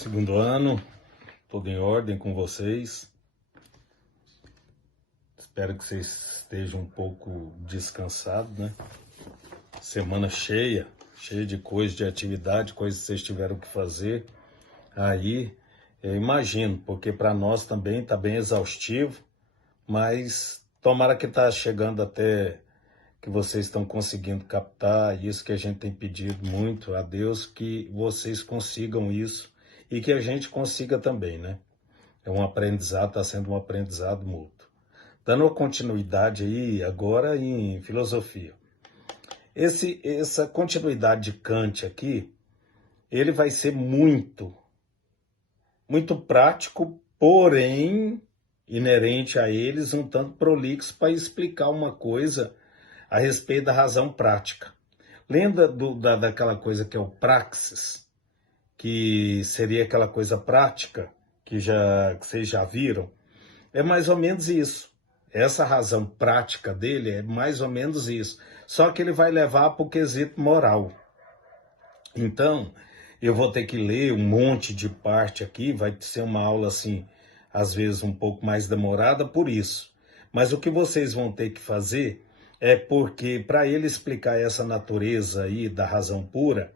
Segundo ano, tudo em ordem com vocês. Espero que vocês estejam um pouco descansados, né? Semana cheia de coisa, de atividade, coisas que vocês tiveram que fazer. Aí, eu imagino, porque para nós também está bem exaustivo, mas tomara que está chegando até que vocês estão conseguindo captar isso que a gente tem pedido muito a Deus, que vocês consigam isso e que a gente consiga também, né? É um aprendizado, está sendo um aprendizado mútuo. Dando uma continuidade aí agora em filosofia. Essa continuidade de Kant aqui, ele vai ser muito prático, porém inerente a eles, um tanto prolixo para explicar uma coisa a respeito da razão prática. Lembra daquela coisa que é o praxis, que seria aquela coisa prática que vocês já viram? É mais ou menos isso. Essa razão prática dele é mais ou menos isso. Só que ele vai levar para o quesito moral. Então, eu vou ter que ler um monte de parte aqui, vai ser uma aula assim, às vezes um pouco mais demorada por isso. Mas o que vocês vão ter que fazer é porque, para ele explicar essa natureza aí da razão pura,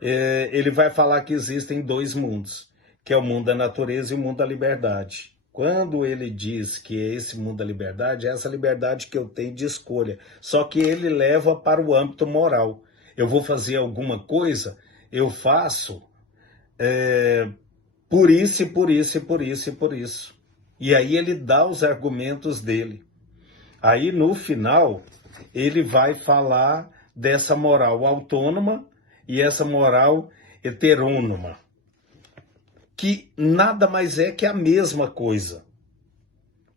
ele vai falar que existem dois mundos, que é o mundo da natureza e o mundo da liberdade. Quando ele diz que é esse mundo da liberdade, é essa liberdade que eu tenho de escolha. Só que ele leva para o âmbito moral. Eu vou fazer alguma coisa, eu faço por isso, e por isso, e por isso, e por isso. E aí ele dá os argumentos dele. Aí no final, ele vai falar dessa moral autônoma e essa moral heterônoma, que nada mais é que a mesma coisa.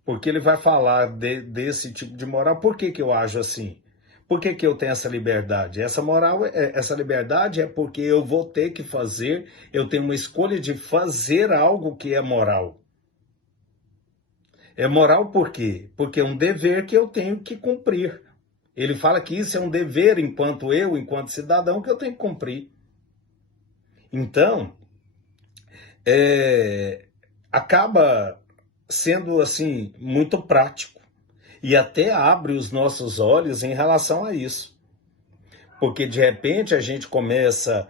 Porque ele vai falar desse tipo de moral. Por que eu ajo assim? Por que eu tenho essa liberdade? Essa moral, essa liberdade é porque eu vou ter que fazer, eu tenho uma escolha de fazer algo que é moral. É moral por quê? Porque é um dever que eu tenho que cumprir. Ele fala que isso é um dever enquanto cidadão, que eu tenho que cumprir. Então, acaba sendo assim muito prático e até abre os nossos olhos em relação a isso. Porque de repente a gente começa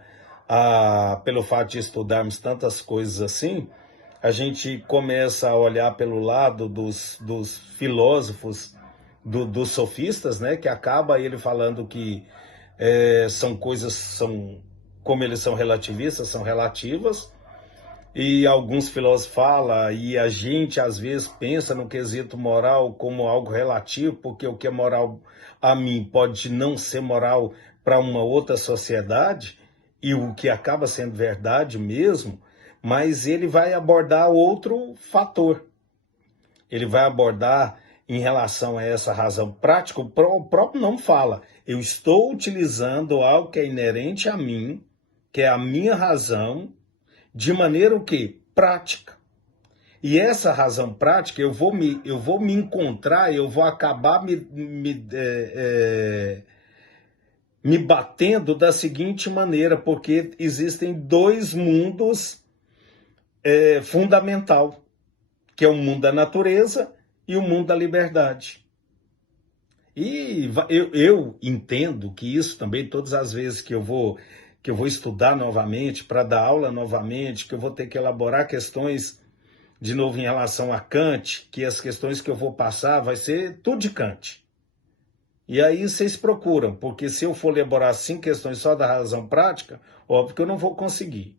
pelo fato de estudarmos tantas coisas assim, a gente começa a olhar pelo lado dos filósofos, dos sofistas, né, que acaba ele falando que são coisas, como eles são relativistas, são relativas, e alguns filósofos falam, e a gente às vezes pensa no quesito moral como algo relativo, porque o que é moral a mim pode não ser moral para uma outra sociedade, e o que acaba sendo verdade mesmo, mas ele vai abordar outro fator. Ele vai abordar em relação a essa razão prática, o próprio nome fala, eu estou utilizando algo que é inerente a mim, que é a minha razão, de maneira o quê? Prática. E essa razão prática, eu vou me encontrar, eu vou acabar me batendo da seguinte maneira, porque existem dois mundos fundamental, que é o mundo da natureza e o mundo da liberdade. E eu entendo que isso também, todas as vezes que eu vou estudar novamente, para dar aula novamente, que eu vou ter que elaborar questões de novo em relação a Kant, que as questões que eu vou passar vai ser tudo de Kant. E aí vocês procuram, porque se eu for elaborar 5 questões só da razão prática, óbvio que eu não vou conseguir.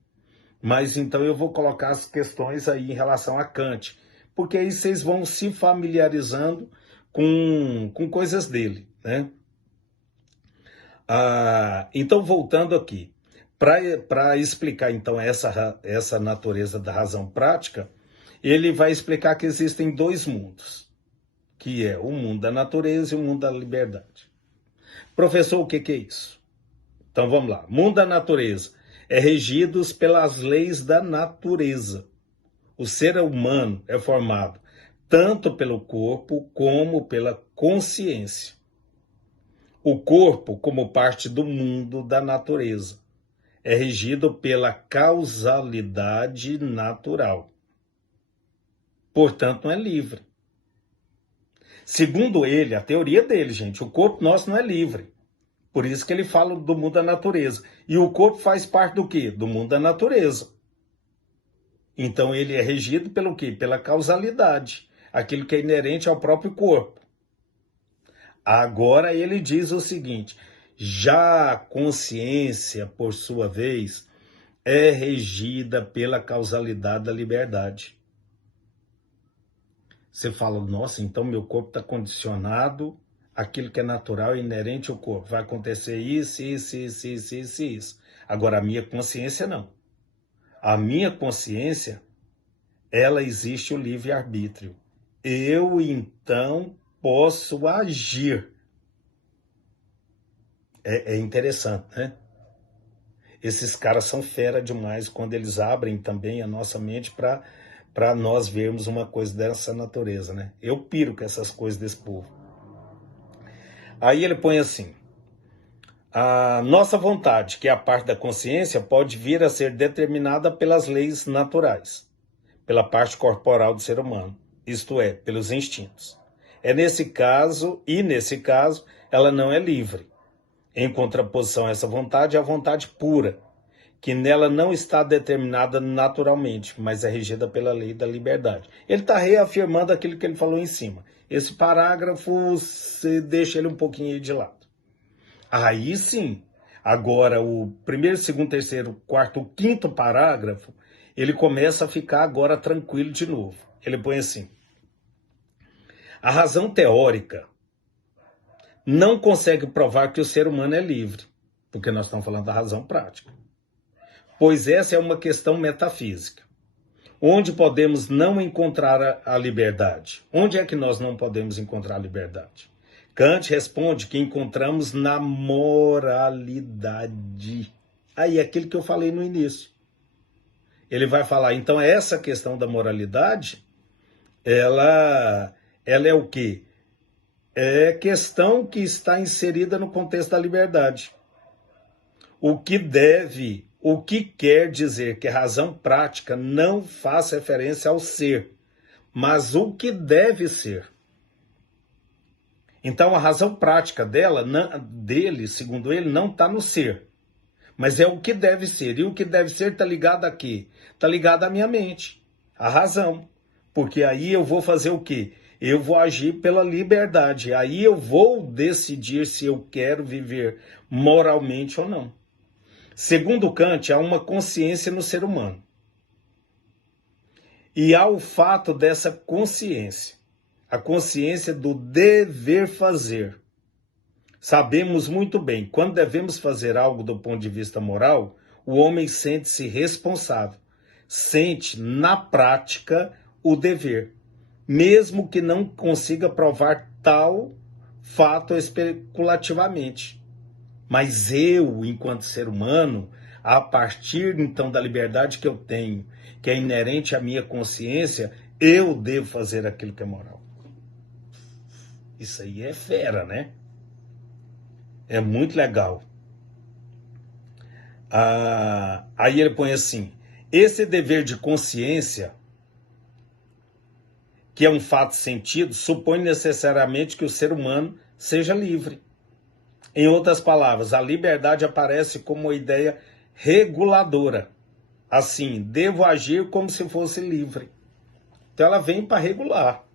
Mas então eu vou colocar as questões aí em relação a Kant, porque aí vocês vão se familiarizando com coisas dele, né? Então, voltando aqui, para explicar então essa natureza da razão prática, ele vai explicar que existem dois mundos, que é o mundo da natureza e o mundo da liberdade. Professor, o que é isso? Então vamos lá. Mundo da natureza é regidos pelas leis da natureza. O ser humano é formado tanto pelo corpo como pela consciência. O corpo como parte do mundo da natureza. é regido pela causalidade natural. Portanto, não é livre. Segundo ele, a teoria dele, gente, o corpo nosso não é livre. Por isso que ele fala do mundo da natureza. E o corpo faz parte do quê? Do mundo da natureza. Então ele é regido pelo quê? Pela causalidade, aquilo que é inerente ao próprio corpo. Agora ele diz o seguinte: já a consciência, por sua vez, é regida pela causalidade da liberdade. Você fala, nossa, então meu corpo está condicionado àquilo que é natural e inerente ao corpo. Vai acontecer isso. Agora, a minha consciência não. A minha consciência, ela existe o livre-arbítrio. Eu, então, posso agir. É interessante, né? Esses caras são fera demais quando eles abrem também a nossa mente para nós vermos uma coisa dessa natureza, né? Eu piro com essas coisas desse povo. Aí ele põe assim: a nossa vontade, que é a parte da consciência, pode vir a ser determinada pelas leis naturais, pela parte corporal do ser humano, isto é, pelos instintos. Nesse caso, ela não é livre. Em contraposição a essa vontade, é a vontade pura, que nela não está determinada naturalmente, mas é regida pela lei da liberdade. Ele está reafirmando aquilo que ele falou em cima. Esse parágrafo, você deixa ele um pouquinho aí de lado. Aí sim, agora o primeiro, segundo, terceiro, quarto, o quinto parágrafo, ele começa a ficar agora tranquilo de novo. Ele põe assim: a razão teórica não consegue provar que o ser humano é livre, porque nós estamos falando da razão prática. Pois essa é uma questão metafísica. Onde podemos não encontrar a liberdade? Onde é que nós não podemos encontrar a liberdade? Kant responde que encontramos na moralidade. Aí, aquilo que eu falei no início. Ele vai falar, então, essa questão da moralidade, ela é o quê? É questão que está inserida no contexto da liberdade. O que quer dizer que a razão prática não faz referência ao ser, mas o que deve ser. Então a razão prática dele, segundo ele, não está no ser, mas é o que deve ser. E o que deve ser está ligado a quê? Está ligado à minha mente, à razão. Porque aí eu vou fazer o quê? Eu vou agir pela liberdade. Aí eu vou decidir se eu quero viver moralmente ou não. Segundo Kant, há uma consciência no ser humano. E há o fato dessa consciência, a consciência do dever fazer. Sabemos muito bem, quando devemos fazer algo do ponto de vista moral, o homem sente-se responsável, sente na prática o dever, mesmo que não consiga provar tal fato especulativamente. Mas eu, enquanto ser humano, a partir então da liberdade que eu tenho, que é inerente à minha consciência, eu devo fazer aquilo que é moral. Isso aí é fera, né? É muito legal. Aí ele põe assim: esse dever de consciência, que é um fato sentido, supõe necessariamente que o ser humano seja livre. Em outras palavras, a liberdade aparece como uma ideia reguladora. Assim, devo agir como se fosse livre. Então ela vem para regular.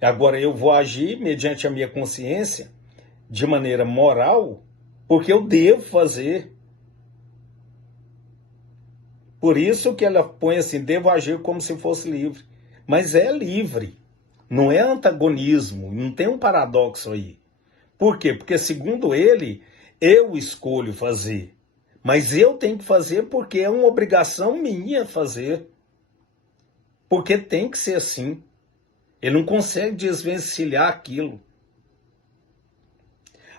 Agora eu vou agir mediante a minha consciência de maneira moral, porque eu devo fazer. Por isso que ela põe assim, devo agir como se fosse livre. Mas é livre, não é antagonismo, não tem um paradoxo aí. Por quê? Porque segundo ele, eu escolho fazer. Mas eu tenho que fazer porque é uma obrigação minha fazer. Porque tem que ser assim. Ele não consegue desvencilhar aquilo.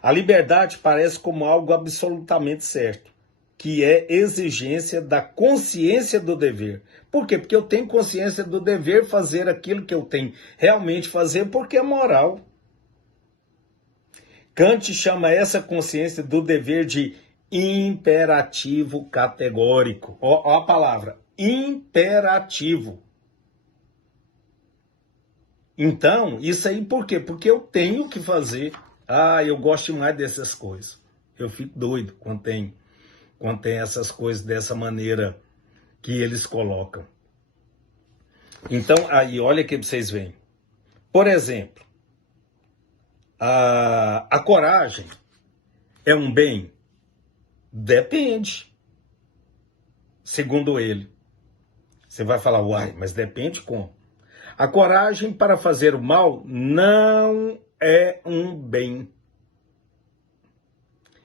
A liberdade parece como algo absolutamente certo, que é exigência da consciência do dever. Por quê? Porque eu tenho consciência do dever fazer aquilo que eu tenho realmente fazer, porque é moral. Kant chama essa consciência do dever de imperativo categórico. Ó a palavra, imperativo. Então, isso aí por quê? Porque eu tenho que fazer. Eu gosto mais dessas coisas. Eu fico doido quando tem essas coisas dessa maneira que eles colocam. Então, aí, olha aqui para vocês verem. Por exemplo, a coragem é um bem? Depende. Segundo ele. Você vai falar, uai, mas depende como? A coragem para fazer o mal não é um bem.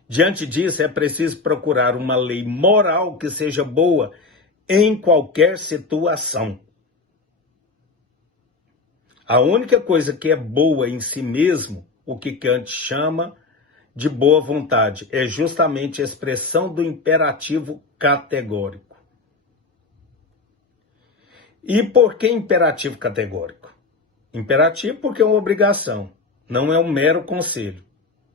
Diante disso, é preciso procurar uma lei moral que seja boa em qualquer situação. A única coisa que é boa em si mesmo, o que Kant chama de boa vontade, é justamente a expressão do imperativo categórico. E por que imperativo categórico? Imperativo porque é uma obrigação, não é um mero conselho.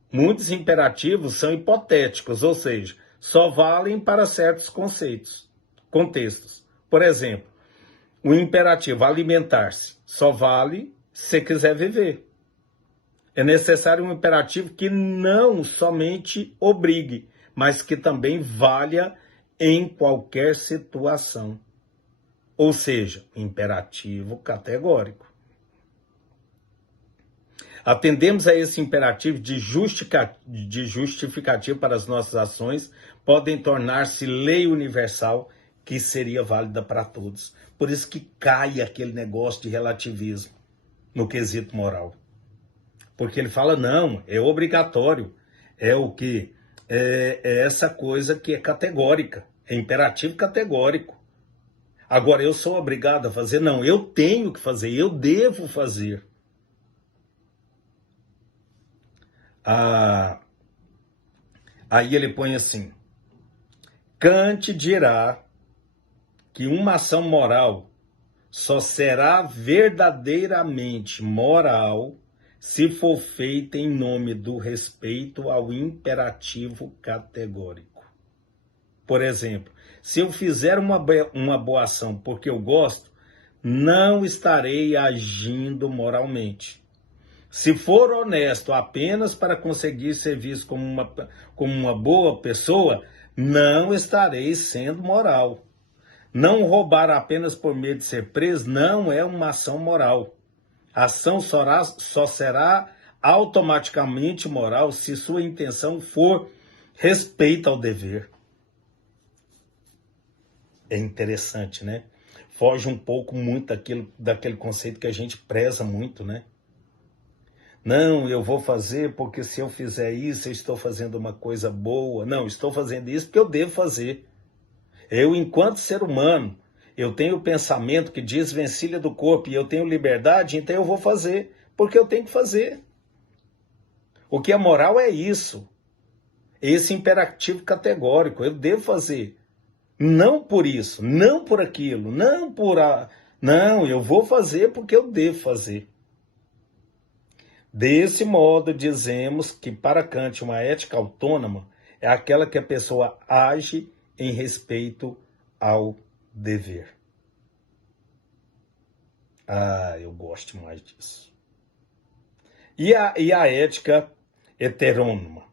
Muitos imperativos são hipotéticos, ou seja, só valem para certos contextos. Por exemplo, o imperativo alimentar-se só vale se quiser viver. É necessário um imperativo que não somente obrigue, mas que também valha em qualquer situação. Ou seja, imperativo categórico. Atendemos a esse imperativo de justificativo para as nossas ações, podem tornar-se lei universal que seria válida para todos. Por isso que cai aquele negócio de relativismo no quesito moral. Porque ele fala, não, é obrigatório, é o que? É essa coisa que é categórica, é imperativo categórico. Agora, eu sou obrigado a fazer? Não, eu tenho que fazer, eu devo fazer. Aí ele põe assim, Kant dirá que uma ação moral só será verdadeiramente moral se for feita em nome do respeito ao imperativo categórico. Por exemplo, se eu fizer uma boa ação porque eu gosto, não estarei agindo moralmente. Se for honesto apenas para conseguir ser visto como uma boa pessoa, não estarei sendo moral. Não roubar apenas por medo de ser preso não é uma ação moral. A ação só será automaticamente moral se sua intenção for respeito ao dever. É interessante, né? Foge um pouco muito daquele conceito que a gente preza muito, né? Não, eu vou fazer porque se eu fizer isso, eu estou fazendo uma coisa boa. Não, estou fazendo isso porque eu devo fazer. Eu, enquanto ser humano, eu tenho o pensamento que desvencilha do corpo e eu tenho liberdade, então eu vou fazer, porque eu tenho que fazer. O que é moral é isso. Esse imperativo categórico, eu devo fazer. Não por isso, não por aquilo, não por Não, eu vou fazer porque eu devo fazer. Desse modo, dizemos que para Kant uma ética autônoma é aquela que a pessoa age em respeito ao dever. Eu gosto mais disso. E a ética heterônoma?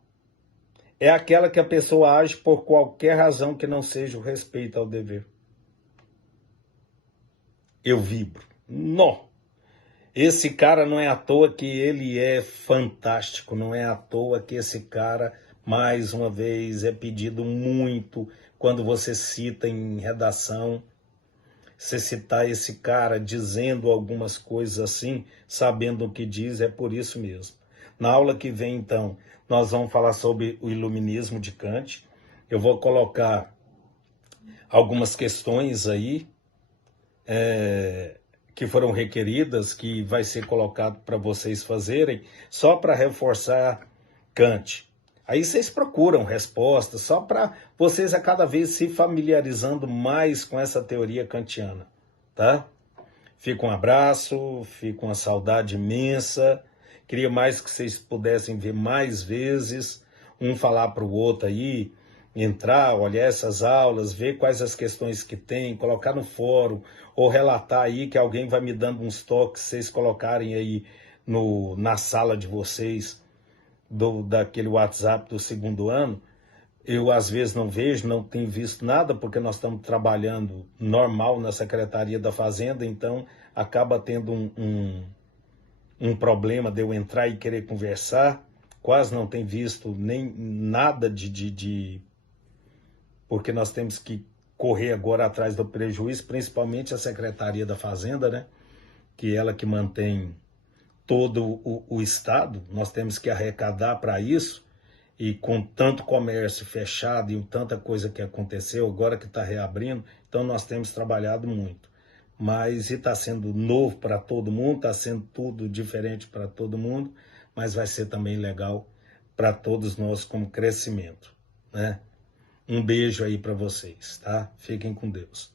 É aquela que a pessoa age por qualquer razão que não seja o respeito ao dever. Eu vibro. Não. Esse cara não é à toa que ele é fantástico, não é à toa que esse cara, mais uma vez, é pedido muito quando você cita em redação. Você citar esse cara dizendo algumas coisas assim, sabendo o que diz, é por isso mesmo. Na aula que vem, então, nós vamos falar sobre o iluminismo de Kant. Eu vou colocar algumas questões aí, que foram requeridas, que vai ser colocado para vocês fazerem, só para reforçar Kant. Aí vocês procuram respostas, só para vocês a cada vez se familiarizando mais com essa teoria kantiana, tá? Fica um abraço, fica uma saudade imensa. Queria mais que vocês pudessem ver mais vezes, um falar para o outro aí, entrar, olhar essas aulas, ver quais as questões que tem, colocar no fórum, ou relatar aí que alguém vai me dando uns toques, vocês colocarem aí na sala de vocês, daquele WhatsApp do segundo ano. Eu, às vezes, não vejo, não tenho visto nada, porque nós estamos trabalhando normal na Secretaria da Fazenda, então acaba tendo um problema de eu entrar e querer conversar. Quase não tem visto nem nada porque nós temos que correr agora atrás do prejuízo, principalmente a Secretaria da Fazenda, né? Que é ela que mantém todo o Estado, nós temos que arrecadar para isso, e com tanto comércio fechado e tanta coisa que aconteceu, agora que está reabrindo, então nós temos trabalhado muito. Mas está sendo novo para todo mundo, está sendo tudo diferente para todo mundo, mas vai ser também legal para todos nós como crescimento, né? Um beijo aí para vocês, tá? Fiquem com Deus.